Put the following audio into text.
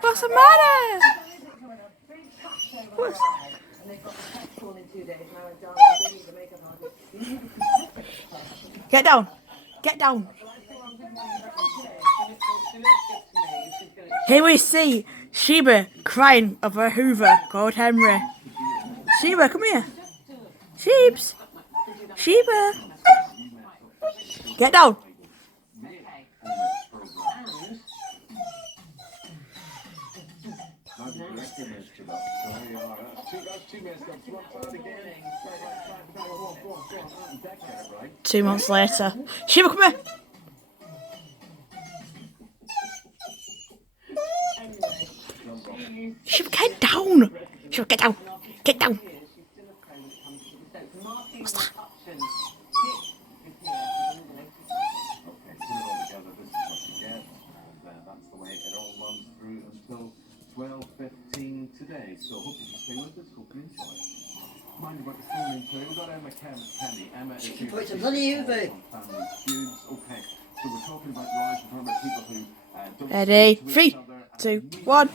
What's the matter? What's... Get down. Get down. Here we see Sheba crying over Hoover called Henry. Sheba, come here. Sheeps. Sheba. Get down. Two months later. Sheba, come here. Sheba, get down. Sheba, get down. Get down. What's that? That's the way it all runs through until 12:15 today. So hope you can stay with us. Hope you enjoy it. Mind about the phone in today. We've got Emma Kenny. Emma is here. Put some bloody Hoover. Okay. So we're talking about rise and remember people who don't Ready? speak to 3, each other. 2, 1.